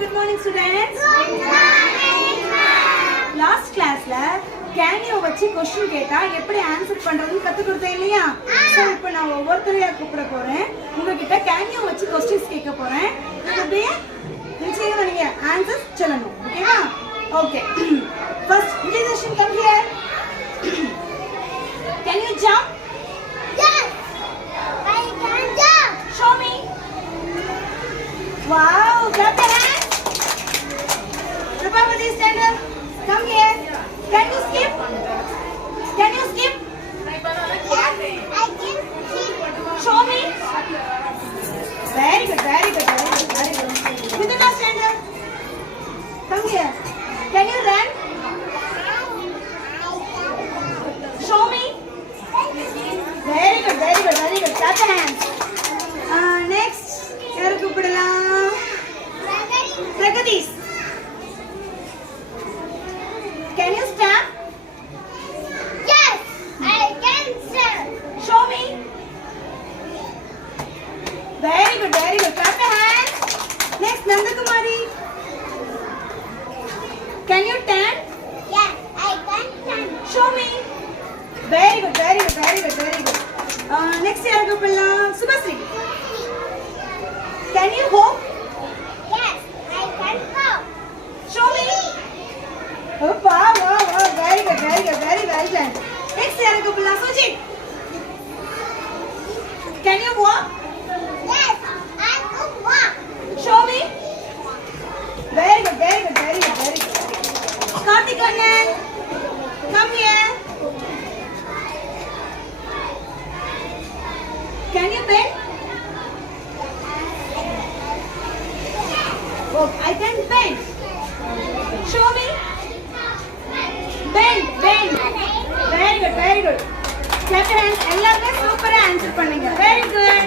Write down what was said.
good morning students. Good morning ma'am. Last classல can you வச்சு question கேட்டா எப்படி answer பண்றதுன்னு கத்து கொடுத்தேன் இல்லையா? சோ இப்போ நான் ஒவ்வொருத்தரையா கூப்பிட போறேன். உங்ககிட்ட can you வச்சு questions கேட்க போறேன். அப்படியே நிச்சயமா நீங்க ஆன்சர்ஸ் சொல்லணும். ஓகேவா? Okay. First introduction come here. Can you jump? Yes, I can jump. Show me. Wow, clap your hands. Prabhavati, stand up. Come here. Can you skip? Can you skip? Yes, I can skip. Show me. Very good, very good, very good, very good. Vidya, stand up. Come here. Can you run? Show me. Very good, very good, very good. Clap your hands. Next, yaru kupidalam? Pragadesh. Can you stand? Yes, I can stand. Show me. Very good, very good. Clap your hands. Next, Nandakumari. Can you stand? Yes, I can stand. Show me. Very good, very good, very good, very good. Next, yaru kupidalam? Subhasri. Can you hop? Yes, I can hop. Show me. Oh, wow, wow, wow. Very good, very good, very well done. Next, yaru kupidalam? Sujit. Can you walk? Yes, I can walk. Show me. Very good, very good, very good, very good. Karthik Anand, come here. Can you bend? Oh, I can bend. Show me. Bend, bend. Very good, very good. Clap your hands. எல்லாரும் சூப்பரா answer பண்ணீங்க. Very good.